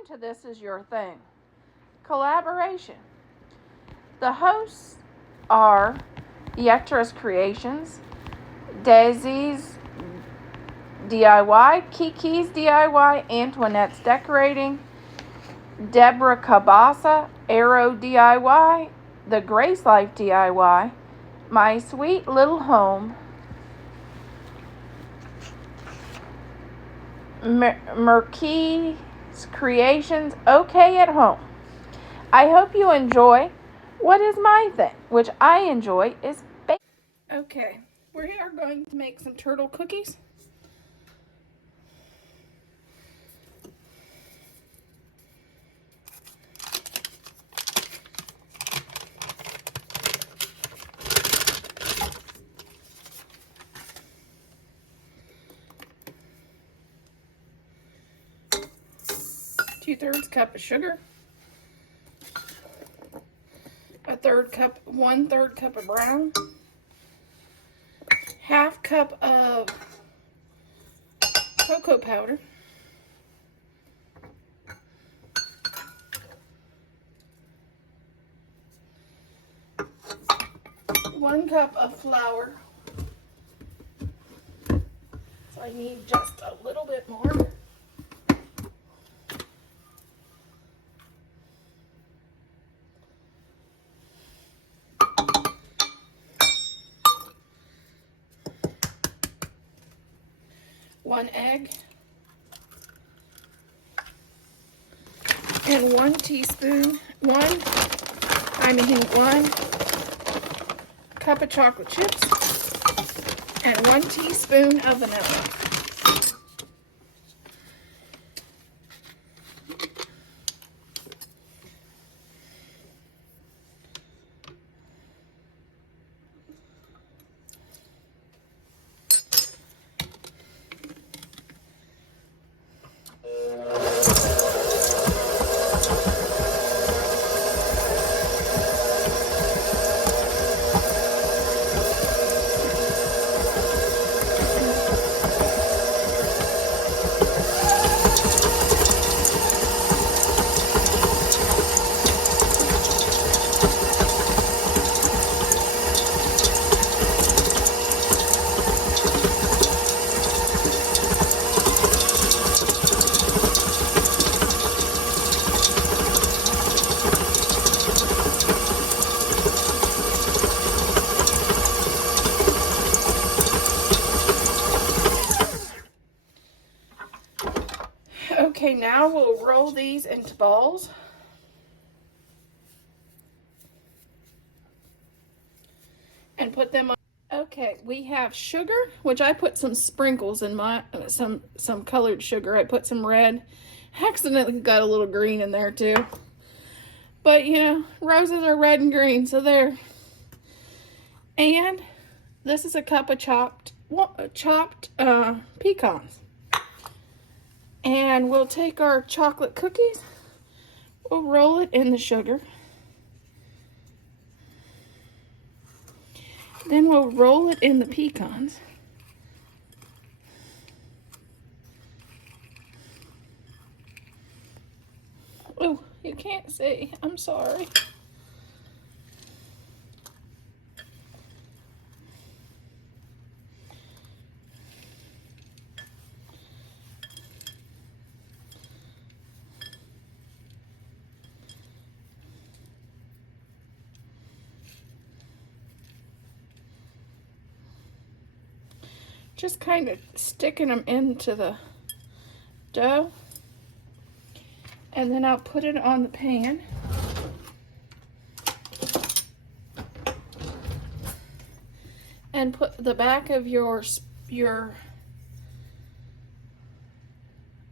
into This Is Your Thing. Collaboration. The hosts are Beatrice Creations, Daisy's DIY, Kiki's DIY, Antoinette's Decorating, Deborah Cabasa, Arrow DIY, The Grace Life DIY, My Sweet Little Home, Merkey's Creations, Okay at Home. I hope you enjoy What Is My Thing, which I enjoy is baking. Okay, we are going to make some turtle cookies. Two-thirds cup of sugar, one-third cup of brown, half cup of cocoa powder, one cup of flour. So I need just a little bit more. One egg, and one cup of chocolate chips, and 1 teaspoon of vanilla. Okay, now we'll roll these into balls. And put them on. Okay, we have sugar, which I put some sprinkles in my, some colored sugar. I put some red. Accidentally got a little green in there too. But you know, roses are red and green, so there. And this is a cup of chopped pecans. And we'll take our chocolate cookies, we'll roll it in the sugar. Then we'll roll it in the pecans. Oh, you can't see, I'm sorry. Just kind of sticking them into the dough. And then I'll put it on the pan. And put the back of your,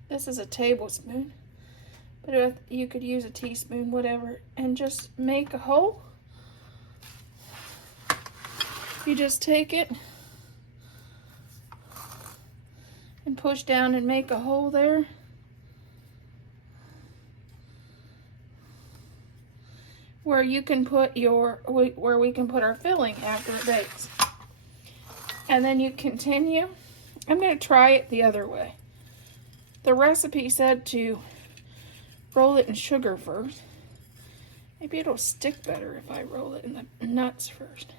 this is a tablespoon, but you could use a teaspoon, whatever, and just make a hole. You just take it and push down and make a hole there. Where you can put where we can put our filling after it bakes. And then you continue. I'm going to try it the other way. The recipe said to roll it in sugar first. Maybe it'll stick better if I roll it in the nuts first.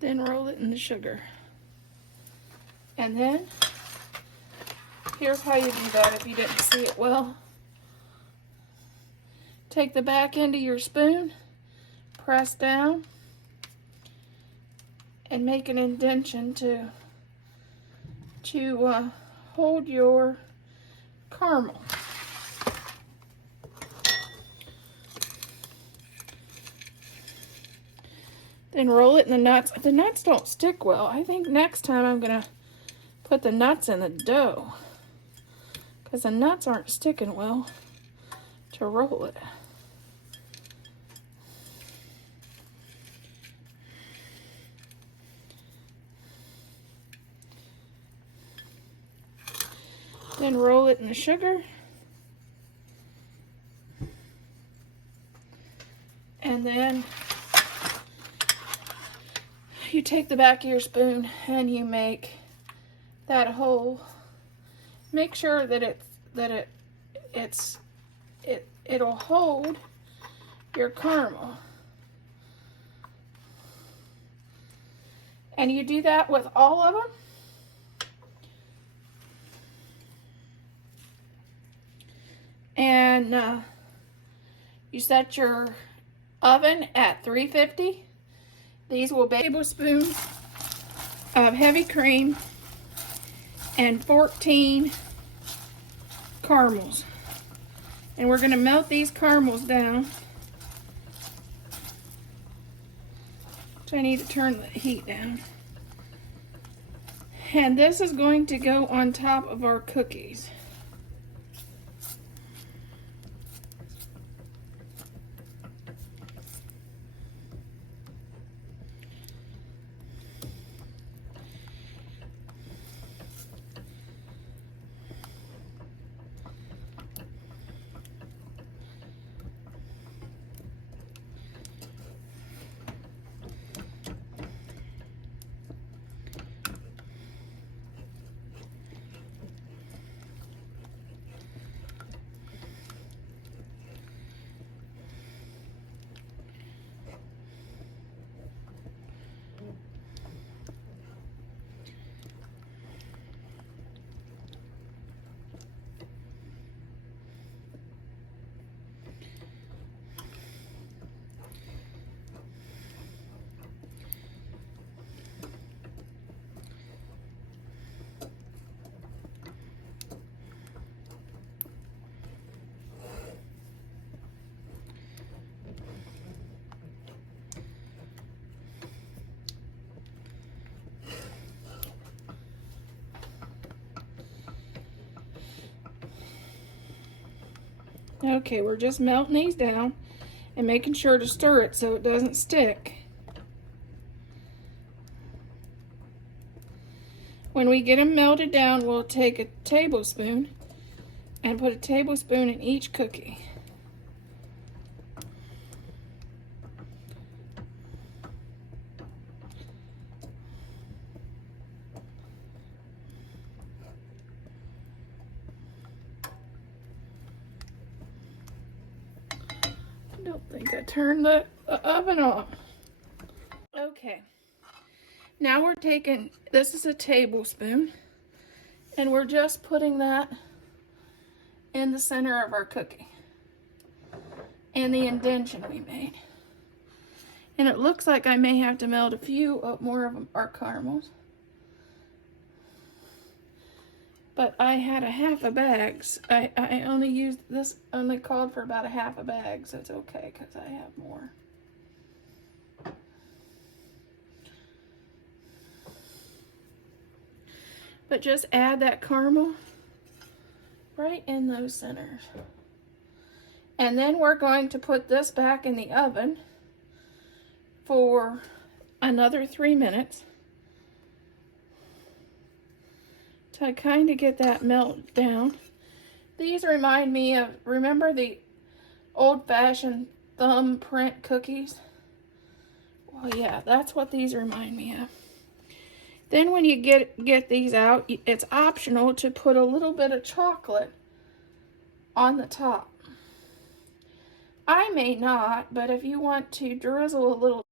Then roll it in the sugar. And then, here's how you do that if you didn't see it well. Take the back end of your spoon, press down, and make an indentation to hold your caramel. Then roll it in the nuts. The nuts don't stick well. I think next time I'm gonna put the nuts in the dough, because the nuts aren't sticking well to roll it. Then roll it in the sugar. And then you take the back of your spoon and you make that hole. Make sure that it'll hold your caramel. And you do that with all of them. And you set your oven at 350. These will be a tablespoon of heavy cream and 14 caramels. And we're going to melt these caramels down. So I need to turn the heat down. And this is going to go on top of our cookies. Okay, we're just melting these down and making sure to stir it so it doesn't stick. When we get them melted down, we'll take a tablespoon and put a tablespoon in each cookie. I don't think I turned the oven off. Okay, now we're taking, this is a tablespoon, and we're just putting that in the center of our cookie and the indentation we made. And it looks like I may have to melt a few more of our caramels. But I had a half a bag. I only used this, only called for about a half a bag, so it's okay because I have more. But just add that caramel right in those centers. And then we're going to put this back in the oven for another 3 minutes. So I kind of get that melt down. These remind me of, remember the old-fashioned thumbprint cookies? Well, yeah, that's what these remind me of. Then when you get these out, it's optional to put a little bit of chocolate on the top. I may not, but if you want to drizzle a little.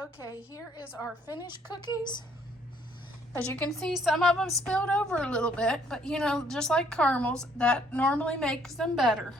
Okay, here is our finished cookies. As you can see, some of them spilled over a little bit, but you know, just like caramels, that normally makes them better.